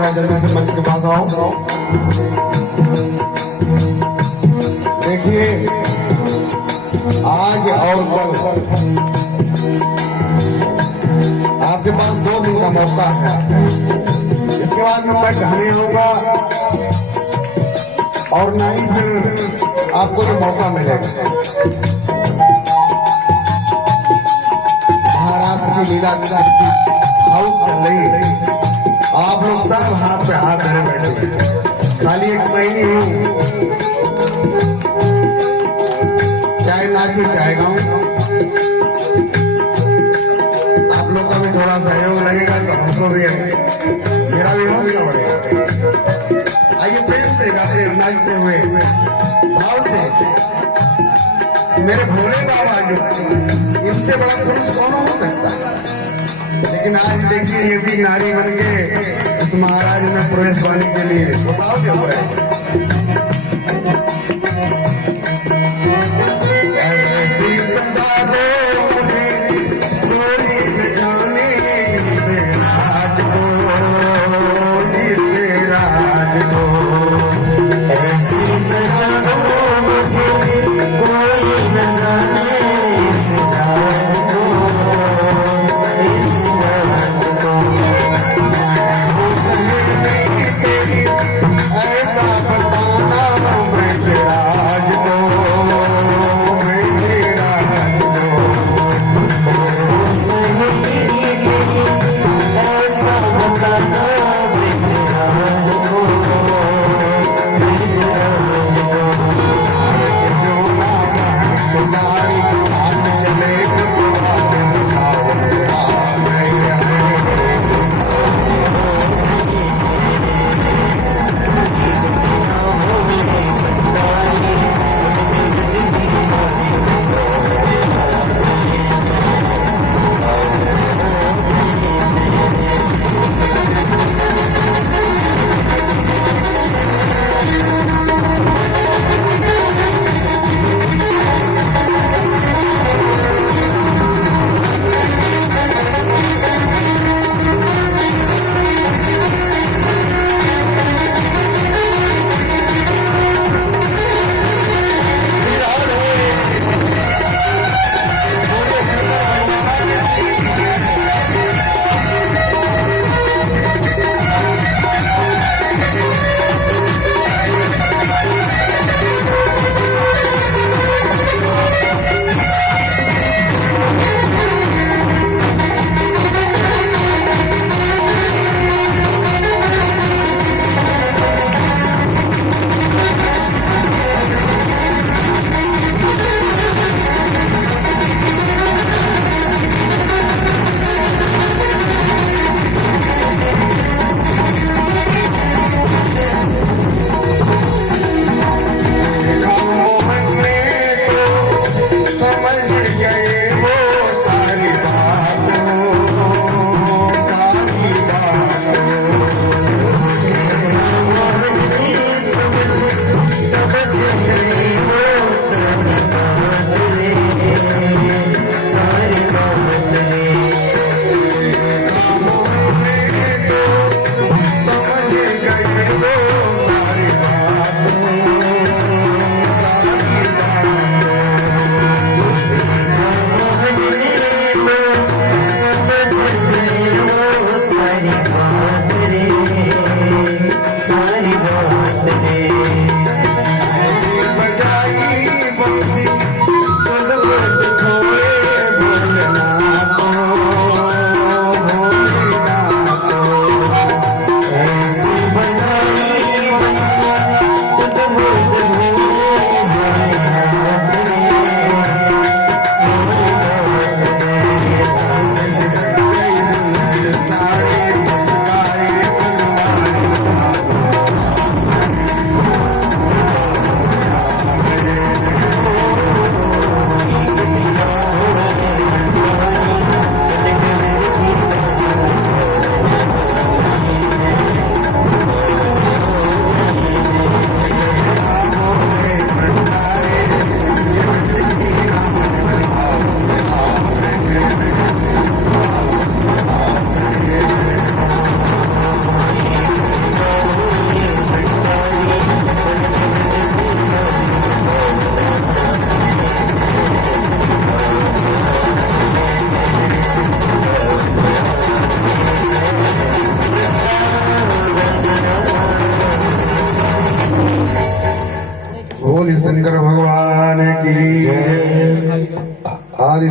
जरा जल्दी से मंच के पास आओ। देखिए आज और कल आपके पास 2 दिन का मौका है। इसके बाद में मैं घर नहीं आऊंगा और ना ही फिर आपको ये मौका मिलेगा। महाराष्ट्र की लीला हाउस चल रही है, आप लोग सब हाथ पे हाथ धरे बैठे, खाली एक महीने हूँ, चाहे नाचू चाहे गाऊं, आप लोग का भी थोड़ा सहयोग लगेगा तो हमको भी मेरा भी हौसला बढ़ेगा। आइए प्रेम से गाते नाचते हुए भाव से मेरे भोले बाबा जो इनसे बड़ा पुरुष कौन हो सकता है। लेकिन आज देखिए ये भी नारी बन के इस महाराज में प्रवेश पाने के लिए बताओ क्या हो रहा है। ऐसा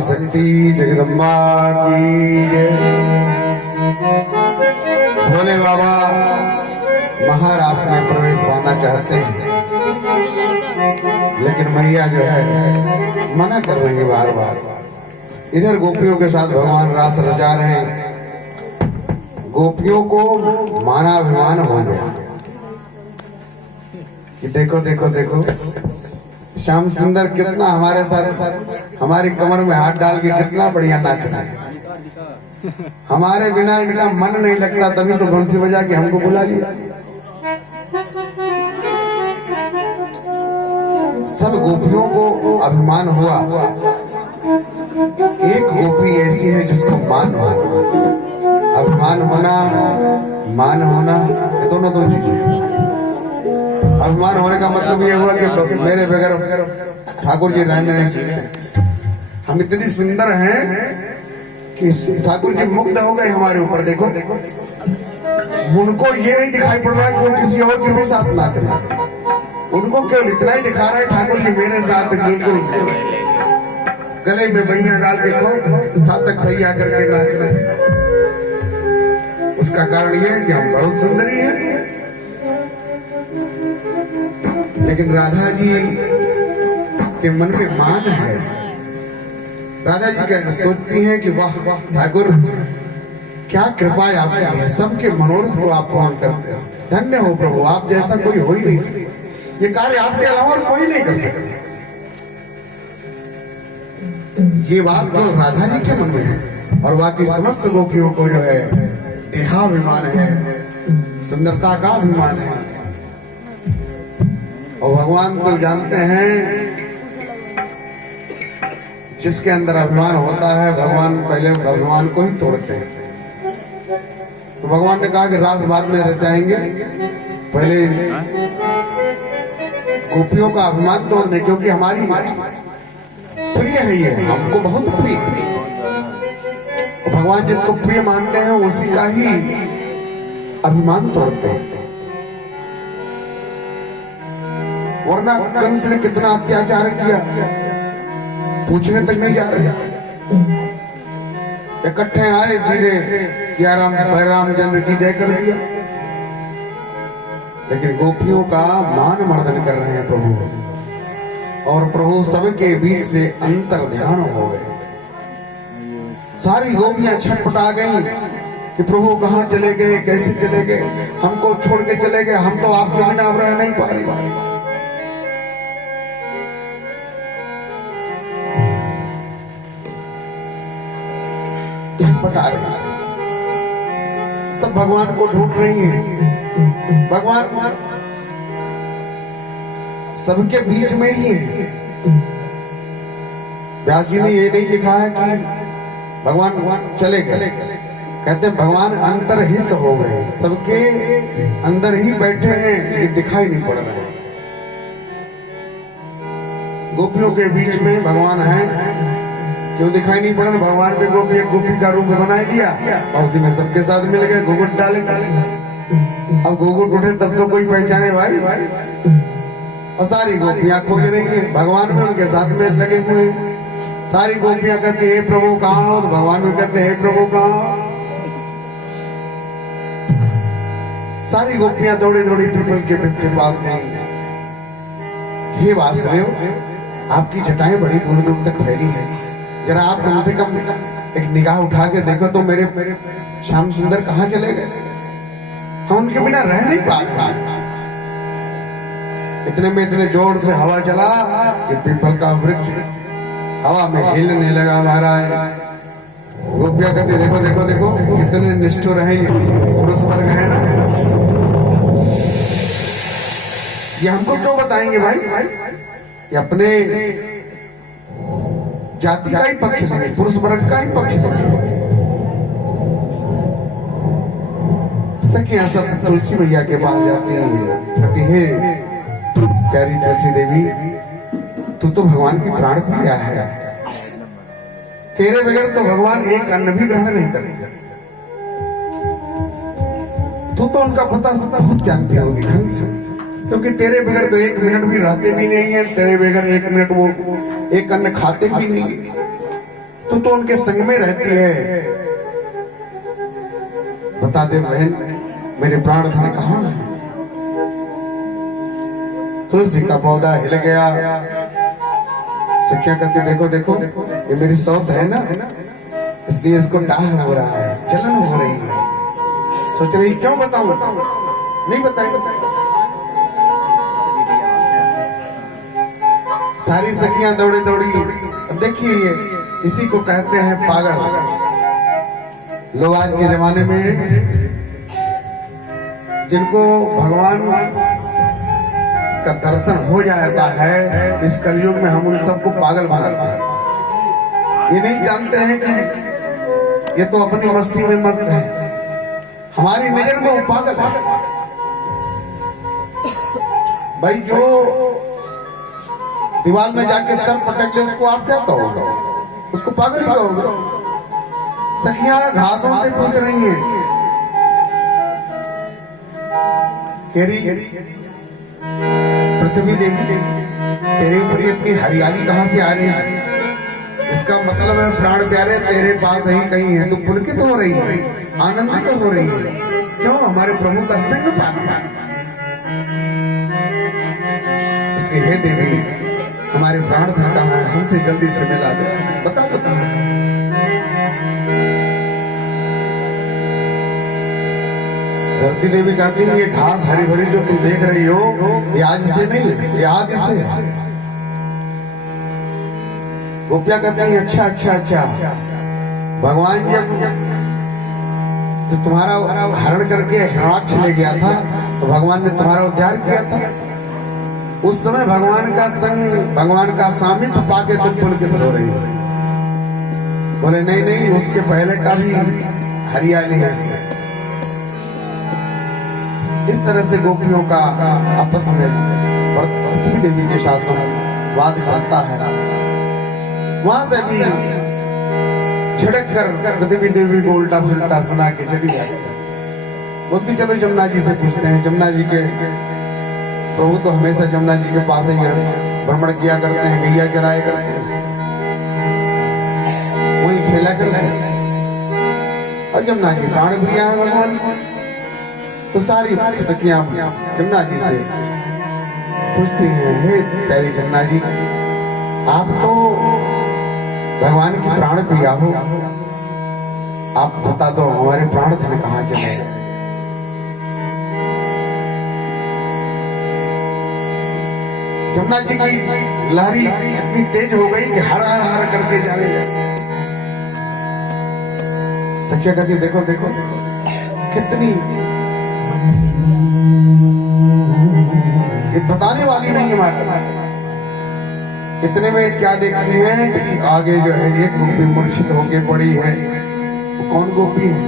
आदिशक्ति जगदम्बा की जय। भोले बाबा महाराष्ट्र में प्रवेश पाना चाहते हैं, लेकिन मैया जो है मना कर रही है बार बार। इधर गोपियों के साथ भगवान रास रचा रहे हैं। गोपियों को मानाभिमान हो गया कि देखो देखो देखो श्याम सुंदर कितना हमारे साथ हमारी कमर में हाथ डाल के कितना बढ़िया नाच रहा है। हमारे बिना इनका मन नहीं लगता, तभी तो बंसी बजा के हमको बुला लिया। सब गोपियों को अभिमान हुआ, एक गोपी ऐसी है जिसको मान हुआ। अभिमान होना, मान होना, ये दोनों दो चीजें। अभिमान होने का मतलब ये हुआ कि मेरे बगैर ठाकुर जी रहने नहीं सकते। हम इतनी सुंदर हैं कि ठाकुर जी मुग्ध हो गए हमारे ऊपर। देखो उनको ये नहीं दिखाई पड़ रहा है कि वो किसी और के भी साथ नाच रहे हैं। उनको केवल इतना ही दिखा रहा है ठाकुर जी मेरे साथ बिल्कुल गले में बहिया डाल के खो तक भैया करके नाच रहे हैं। उसका कारण यह है कि हम बहुत सुंदरी हैं। लेकिन राधा जी के मन में मान है। राधा जी क्या सोचती हैं कि वाह ठाकुर क्या कृपा है आपकी है, सबके मनोरथ को आप पूर्ण करते हो। धन्य हो प्रभु, आप जैसा कोई हो ही नहीं सकता। ये कार्य आपके अलावा और कोई नहीं कर सकता। ये बात केवल राधा जी के मन में है और बाकी समस्त गोपियों को जो है देहाभिमान है, सुंदरता का अभिमान है। और भगवान तो जानते हैं जिसके अंदर अभिमान होता है भगवान पहले उस अभिमान को ही तोड़ते हैं। तो भगवान ने कहा कि रात बाद में रचाएंगे, पहले गोपियों का अभिमान तोड़ दे, क्योंकि हमारी प्रिय है ये, हमको बहुत प्रिय है। भगवान जिसको प्रिय मानते हैं उसी का ही अभिमान तोड़ते हैं। वरना कंस ने कितना अत्याचार किया पूछने तक नहीं जा रहे। इकट्ठे आए सीधे सियाराम रामचंद्र की जय कर दिया। लेकिन गोपियों का मान मर्दन कर रहे हैं प्रभु, और प्रभु सबके बीच से अंतर ध्यान हो गए। सारी गोपियां छटपटा गई कि प्रभु कहाँ चले गए, कैसे चले गए, हमको छोड़ के चले गए, हम तो आपके बिना अब रह नहीं पाएंगे। छटपटा रही, सब भगवान को ढूंढ रही हैं। भगवान सबके बीच में ही है। व्यास जी ने ये नहीं लिखा है कि भगवान चले गए, कहते हैं भगवान अंतर्हित हो गए, सबके अंदर ही बैठे हैं, ये दिखाई नहीं पड़ रहे। गोपियों के बीच में भगवान है, क्यों दिखाई नहीं पड़ रहा? भगवान ने गोपी का रूप बना लिया और उसी में सबके साथ मिल गए, घूंघट डाले। अब घूंघट उठे तब तो कोई पहचाने भाई। और सारी गोपियां खोज रही है, भगवान में उनके साथ में लगे हुए हैं। सारी गोपियां कहती है प्रभु कहाँ हो, तो भगवान भी कहते हैं प्रभु कहाँ। सारी गोपियां दौड़ी दौड़ी पीपल के पास गई। हे वासुदेव, आपकी जटाएं बड़ी दूर दूर तक फैली है, जरा आप कम से कम एक निगाह उठा के देखो तो मेरे श्याम सुंदर कहाँ चले गए, हम उनके बिना रह नहीं पाते। इतने में इतने जोर से हवा चला कि पीपल का वृक्ष हवा में हिलने लगा महाराज। गोपियां कहती देखो देखो देखो कितने निष्ठुर हैं, पुरुष वर्ग है ना। ये हमको क्यों बताएंगे भाई? ये अपने जाति का ही पक्ष लेंगे, पुरुष वर्ग का ही पक्ष लेंगे। सखियां सब तुलसी मैया के पास जाती हैं, कहती है प्यारी तुलसी देवी, तू तो भगवान की प्राण प्रिया है, तेरे बगैर तो भगवान एक अन्न भी ग्रहण नहीं करते। तू तो उनका पता बहुत जानती होगी ढंग से, क्योंकि तेरे बगैर तो एक मिनट भी रहते भी नहीं है, तेरे बगैर एक मिनट वो एक अन्न खाते भी नहीं। तू तो उनके संग में रहती है, बता दे बहन मेरे प्राण धन कहाँ है। तुलसी का पौधा हिल गया। सखिया कहती देखो देखो ये मेरी सौत है ना, इसलिए इसको डाह हो रहा है, जलन हो रही है। सोच रही क्यों बताऊं, नहीं बताएंगे। सारी सखियां दौड़ी दौड़ी। देखिए ये इसी को कहते हैं पागल। लोग आज के जमाने में जिनको भगवान का दर्शन हो जाता है, इस कलयुग में हम उन सबको पागल बनाते हैं। ये नहीं जानते हैं कि ये तो अपनी मस्ती में मस्त है, हमारी नजर में वो पागल है। भाई जो दीवार में जाके सर पटक ले उसको आप क्या कहोगे, उसको पागल ही कहोगे। सखियां घासों से पूछ रही हैं, केरी पृथ्वी देवी तेरे ऊपर इतनी हरियाली कहां से आ रही है। इसका मतलब है प्राण प्यारे तेरे पास ही कहीं है, तू पुलकित हो रही है, आनंदित हो रही है। क्यों, हमारे प्रभु का संग पाना। इसलिए हे देवी हमारे प्राण धन कहाँ है, हमसे जल्दी से मिला दो, बता दो कहाँ है। धरती देवी कहती है ये घास हरी भरी जो तुम देख रही हो ये आज से नहीं है, ये आदि से है। गोपिया कहती है अच्छा अच्छा अच्छा, भगवान जब तो तुम्हारा हरण करके हिरणाक्ष ले गया था तो भगवान ने तुम्हारा उद्धार किया था। उस समय भगवान का संग, भगवान का सामीप्य पाके तुम पुलकित हो रही हो। बोले नहीं नहीं, उसके पहले का भी हरियाली है इसमें। इस तरह से गोपियों का आपस में पृथ्वी देवी के शासन वाद चलता है। वहां से भी छिड़क कर पृथ्वी देवी को उल्टा पुल्टा सुना के चली जाती है। बोलती चलो जमुना जी से पूछते हैं। जमुना जी के प्रभु तो हमेशा जमुना जी के पास ही भ्रमण किया करते हैं, गैया चराया करते हैं, वही खेला करते हैं। और जमुना जी प्राण प्रिया है भगवान को, तो सारी सखियां जमुना जी से पूछती हैं, हे प्यारी जमुना जी आप तो भगवान की प्राण प्रिया हो, आप बता दो हमारे प्राण धन कहाँ चले गए। जमुना जी की लहरी इतनी तेज हो गई कि हर हर हर करके जाने लगी। सखिया कहती देखो देखो कितनी, ये बताने वाली नहीं है माता। इतने में क्या देखती हैं कि आगे जो है एक गोपी मूर्छित होके पड़ी है। वो कौन गोपी है?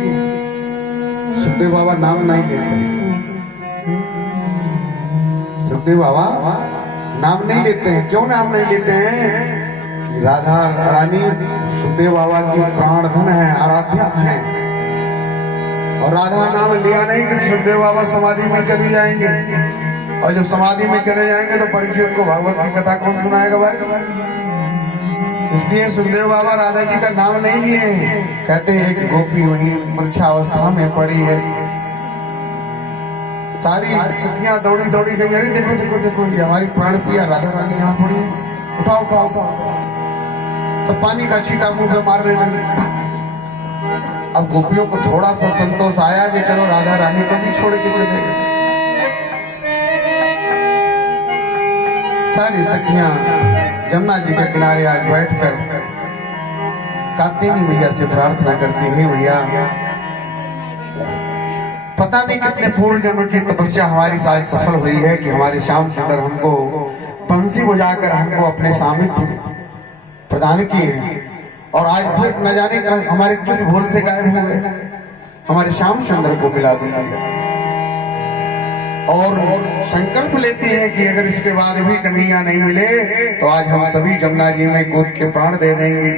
सुखदेव बाबा नाम नहीं लेते, सुखदेव बाबा नाम नहीं लेते हैं। क्यों नाम नहीं लेते हैं? कि राधा रानी सुखदेव बाबा की प्राण धन है, आराध्या है। और राधा नाम लिया नहीं कि सुखदेव बाबा समाधि में चली जाएंगे, और जब समाधि में चले जाएंगे तो परीक्षित को भागवत की कथा कौन सुनाएगा भाई। इसलिए सुखदेव बाबा राधा जी का नाम नहीं लिए हैं। कहते हैं एक गोपी वही मूर्छावस्था में पड़ी है। सारी सखियां दौड़ी दौड़ी गई, अरे देखो देखो देखो ये हमारी प्राण प्रिया राधा रानी यहाँ पड़ी है, उठाओ उठाओ उठाओ। सब पानी का छींटा मुंह पे मारने लगे। अब गोपियों को थोड़ा सा संतोष आया कि चलो राधा रानी को भी छोड़ के चले गए। सारी सखियां जमुना जी के किनारे आज बैठकर कात्यायनी मैया से प्रार्थना करती है, भैया पता नहीं कितने पूर्व जन्म की तपस्या हमारी साथ सफल हुई है कि हमारे श्याम सुंदर हमको बंसी बजाकर हमको अपने सामिप्य प्रदान किए, और आज फिर न जाने हमारे किस भूल से गायब हो गए। हमारे श्याम सुंदर को मिला दूंगा, और संकल्प लेती है कि अगर इसके बाद भी कन्हैया नहीं मिले तो आज हम सभी जमुना जी में कूद के प्राण दे देंगे।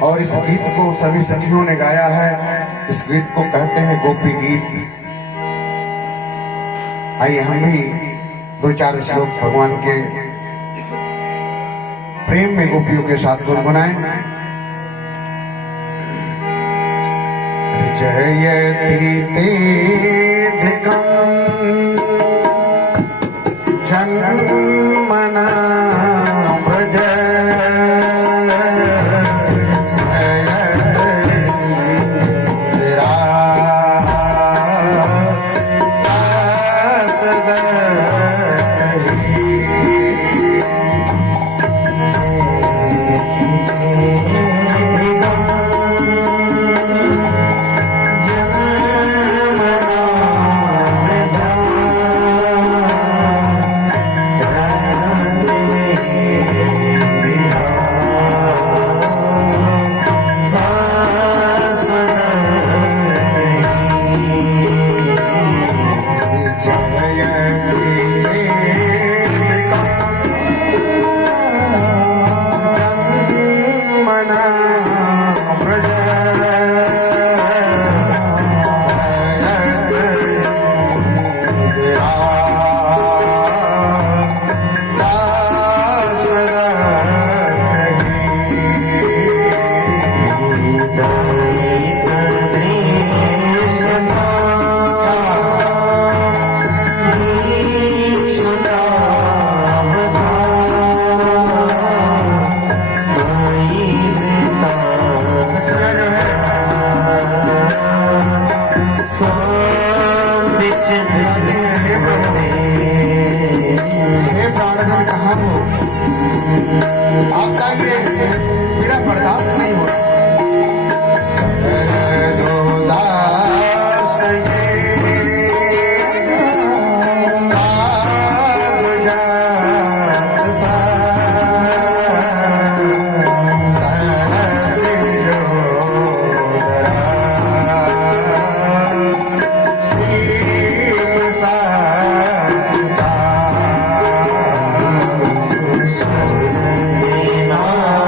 और इस गीत को सभी सखियों ने गाया है। इस गीत को कहते हैं गोपी गीत। आइए हम भी दो चार श्लोक भगवान के प्रेम में गोपियों के साथ गुनगुनाएं। जयति तेधिकं जन्मना व्रज आपका ये मेरा बर्दाश्त नहीं हो रहा। Krishna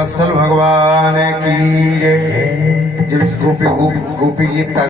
वत्सल भगवान की जय। जब इस गोपी गीत का